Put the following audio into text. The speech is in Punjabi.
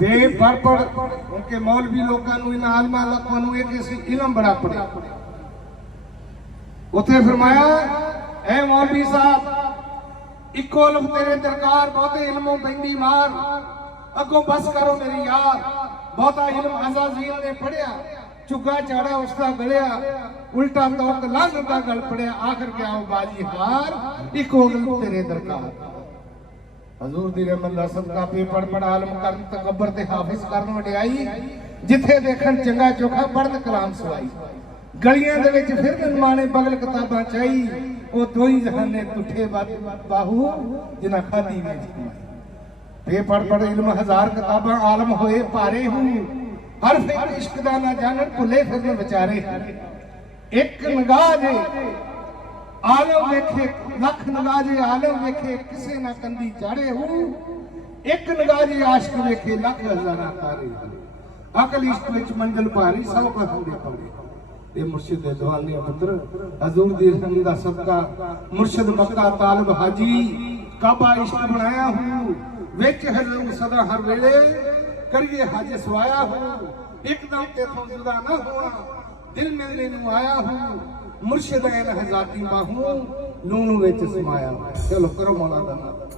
ਤੇ ਪੜ ਪੜ ਕਿਉਂਕਿ ਮੌਲਵੀ ਲੋਕਾਂ ਨੂੰ, ਇਹਨਾਂ ਆਲਮਾਂ ਲੋਕਾਂ ਨੂੰ ਇਹ ਕਿਸੇ ਇਲਮ ਫਰਮਾਇਆ, ਐ ਮੌਲਵੀ ਸਾਹਿਬ, ਇੱਕੋ ਲਫ਼ ਤੇਰੇ ਦਰਕਾਰ, ਬਹੁਤੇ ਇਲਮੋਂ ਬੈਂਦੀ ਮਾਰ। ਅੱਗੋਂ ਬਸ ਕਰੋ ਮੇਰੀ ਯਾਰ। ਬਹੁਤਾ ਇਲਮ ਅਜ਼ਾਜ਼ੀਲ ਨੇ ਪੜਿਆ ਚੁੱਗਾ ਚਾੜਾ ਉਸ ਦਾ ਗਲਿਆ ਉਲਟਾ ਤੋਕ ਲੰਘ ਦਾ ਗਲ ਪੜਿਆ ਆਖਰ ਗਿਆ ਉਹ ਬਾਜੀ ਹਾਰ, ਇੱਕੋ ਲਫ਼ ਤੇਰੇ ਦਰਕਾਰ। ਹਜ਼ੂਰ ਦੀ ਰਹਿਮਤ ਦਾ ਸਦਕਾ ਪੇ ਪੜ ਆਲਮ ਕਰਨ, ਤਕਬਰ ਤੇ ਹਾਫਿਜ਼ ਕਰਨ ਵਡਿਆਈ, ਜਿੱਥੇ ਦੇਖਣ ਚੰਗਾ ਚੋਖਾ ਪੜਨ ਕਲਾਮ ਸਵਾਈ। ਗਲੀਆਂ ਦੇ ਵਿੱਚ ਫਿਰ ਮਨਮਾਨੇ ਬਗਲ ਕਿਤਾਬਾਂ ਚਾਈ, ਉਹ ਦੋਈ ਜਹਾਨੇ ਟੁੱਟੇ ਬਾਹੂ, ਜਿਨ੍ਹਾਂ ਖਾਦੀ ਵਿੱਚ ਕਮਾਈ। ਪੜ ਇਲਮ ਹਜ਼ਾਰ ਕਿਤਾਬਾਂ ਆਲਮ ਹੋਏ ਭਾਰੇ ਹੂੰ, ਹਰ ਫਿਕਰ ਇਸ਼ਕ ਦਾ ਨਾ ਜਾਣਨ, ਭੁੱਲੇ ਫਿਰਨ ਵਿਚਾਰੇ ਇੱਕ ਨਿਗਾਹ ਜੇ ਆਲਮ ਵੇਖੇ, ਲੱਖ ਨਿਗਾਹ ਜੇ ਆਲਮ ਵੇਖੇ, ਕਿਸੇ ਨਾ ਕੰਦੀ ਚਾੜੇ ਹੂੰ। ਇੱਕ ਨਿਗਾਹ ਆਸ਼ਕ ਵੇਖੇ, ਲੱਖ ਹਜ਼ਾਰਾਂ ਤਾਰੇ ਅਕਲ ਇਸ਼ਕ ਵਿੱਚ ਮੰਜ਼ਲ ਭਾਰੀ ਸਭ ਕਾ ਹੁੰਦੇ ਪੜੇ ਇਹ ਮੁਰਸ਼ਿਦ ਦੇ ਦਵਾਨੇ ਪੁੱਤਰ, ਹਜ਼ੂਰ ਦੀ ਰਹਿਮਤ ਦਾ ਸਦਕਾ, ਮੁਰਸ਼ਿਦ ਮੱਕਾ ਤਾਲਬ ਹਾਜੀ, ਕਾਬਾ ਇਸ਼ਕ ਬਣਾਇਆ ਹੂੰ। ਵਿੱਚ ਹਜ਼ੂਰ ਸਦਾ ਹਰ ਵੇਲੇ, ਕਰੀਏ ਹਜ ਸਵਾਇਆ ਹੂੰ। ਇੱਕਦਮ ਤੇਥੋਂ ਜੁਦਾ ਨਾ ਹੋਣਾ। ਦਿਲ ਮੇਰੇ ਨੂੰ ਆਇਆ ਹੂੰ, ਮੁਰਸ਼ਿਦ ਐਨ ਹਜ਼ਾਤੀ ਬਾਹੂ ਨੂਨ ਵਿੱਚ ਸਮਾਇਆ। ਚਲੋ ਕਰੋ ਮੌਲਾ ਦਾ ਨਾਮ।